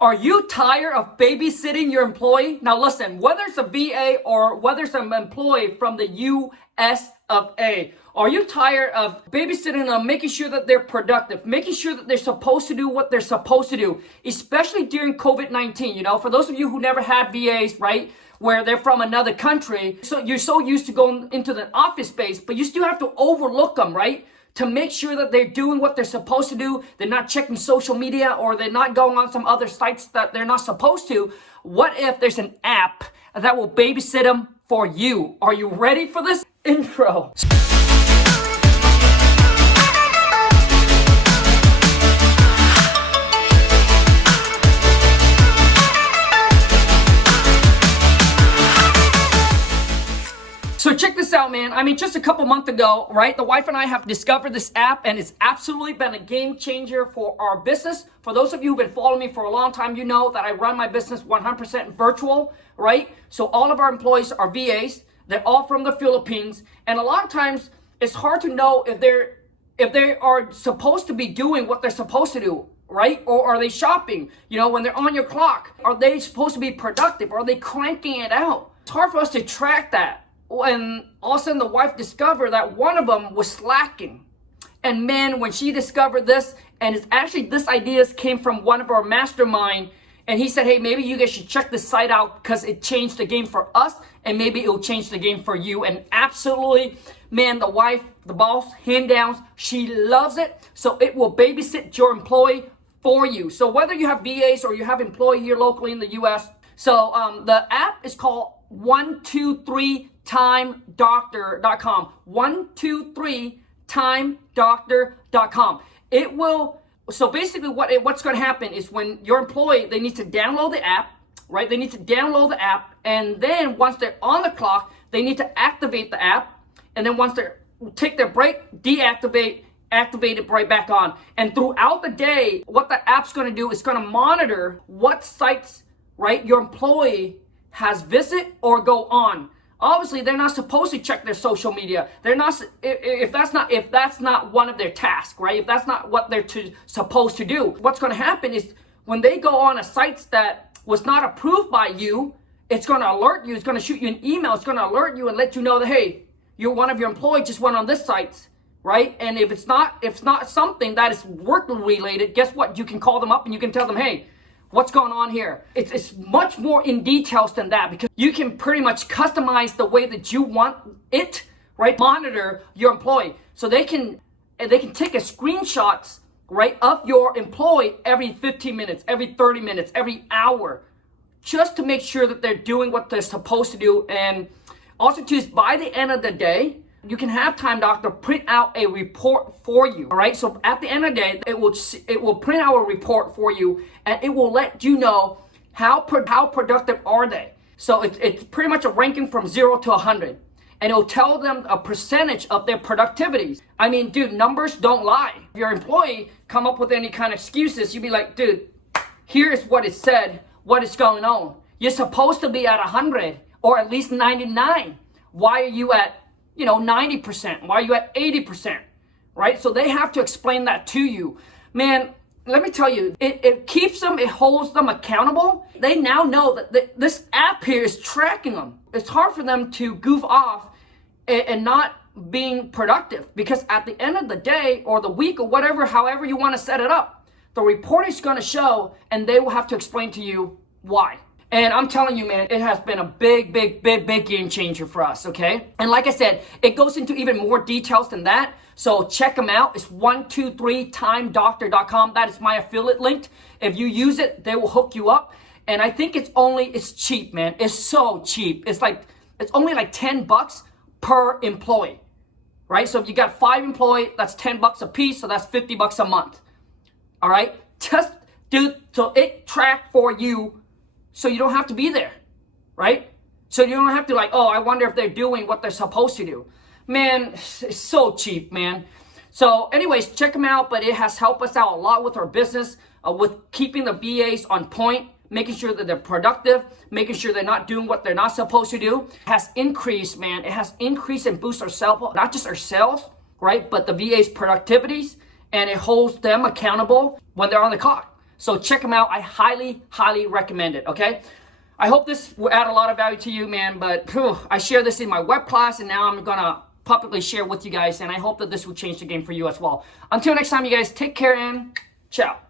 Are you tired of babysitting your employee? Now listen, whether it's a VA or whether it's an employee from the US of A, are you tired of babysitting them, making sure that they're productive, making sure that they're supposed to do what they're supposed to do, especially during COVID-19? You know, for those of you who never had VAs, right, where they're from another country, so you're so used to going into the office space, but you still have to overlook them, right? To make sure that they're doing what they're supposed to do, they're not checking social media, or they're not going on some other sites that they're not supposed to. What if there's an app that will babysit them for you? Are you ready for this intro? So check this out, man. I mean, just a couple months ago, right, the wife and I have discovered this app, and it's absolutely been a game changer for our business. For those of you who've been following me for a long time, you know that I run my business 100% virtual, right? So all of our employees are VAs. They're all from the Philippines. And a lot of times it's hard to know if they are supposed to be doing what they're supposed to do, right? Or are they shopping? You know, when they're on your clock, are they supposed to be productive? Are they cranking it out? It's hard for us to track that. And all of a sudden the wife discovered that one of them was slacking. And man, when she discovered this, and it's actually this idea came from one of our mastermind, and he said, hey, maybe you guys should check this site out because it changed the game for us, and maybe it will change the game for you. And absolutely, man, the wife, the boss, hand downs, she loves it. So it will babysit your employee for you. So whether you have VAs or you have employee here locally in the US, so the app is called 123timedoctor.com. 123timedoctor.com. It will, so basically what's going to happen is when your employee, they need to download the app, right? They need to download the app, and then once they're on the clock, they need to activate the app, and then once they take their break, activate it right back on. And throughout the day, what the app's going to do is going to monitor what sites, right, your employee has visit or go on. Obviously, they're not supposed to check their social media. They're not, if that's not one of their tasks, right? If that's not what they're supposed to do. What's going to happen is when they go on a site that was not approved by you, it's going to alert you. It's going to shoot you an email. It's going to alert you and let you know that, hey, one of your employees just went on this site, right? And if it's not something that is work related, guess what? You can call them up and you can tell them, hey, what's going on here? It's much more in details than that, because you can pretty much customize the way that you want it, right? Monitor your employee. So they can take a screenshots, right, of your employee every 15 minutes, every 30 minutes, every hour, just to make sure that they're doing what they're supposed to do. And also too, by the end of the day, you can have Time Doctor print out a report for you, all right? So at the end of the day, it will print out a report for you, and it will let you know how productive are they. So it's pretty much a ranking from 0 to 100, and it'll tell them a percentage of their productivities. I mean, dude, numbers don't lie. If your employee come up with any kind of excuses, you'd be like, dude, here is what it said, what is going on. You're supposed to be at 100 or at least 99. Why are you at 90%? Why are you at 80%? Right? So they have to explain that to you. Man, let me tell you, it keeps them, it holds them accountable. They now know that this app here is tracking them. It's hard for them to goof off and not being productive, because at the end of the day or the week or whatever, however you want to set it up, the report is going to show, and they will have to explain to you why. And I'm telling you, man, it has been a big game changer for us, okay? And like I said, it goes into even more details than that. So check them out. It's 123timedoctor.com. That is my affiliate link. If you use it, they will hook you up. And I think it's cheap, man. It's so cheap. It's only like $10 per employee, right? So if you got 5 employees, that's $10 a piece. So that's $50 a month. All right? Just so it track for you, so you don't have to be there, right? So you don't have to I wonder if they're doing what they're supposed to do. Man, it's so cheap, man. So anyways, check them out, but it has helped us out a lot with our business, with keeping the VAs on point, making sure that they're productive, making sure they're not doing what they're not supposed to do. It has increased, man. It has increased and boosted our sales, not just our sales, right? But the VA's productivities, and it holds them accountable when they're on the clock. So check them out. I highly, highly recommend it, okay? I hope this will add a lot of value to you, man, but I share this in my web class, and now I'm gonna publicly share with you guys, and I hope that this will change the game for you as well. Until next time, you guys, take care and ciao.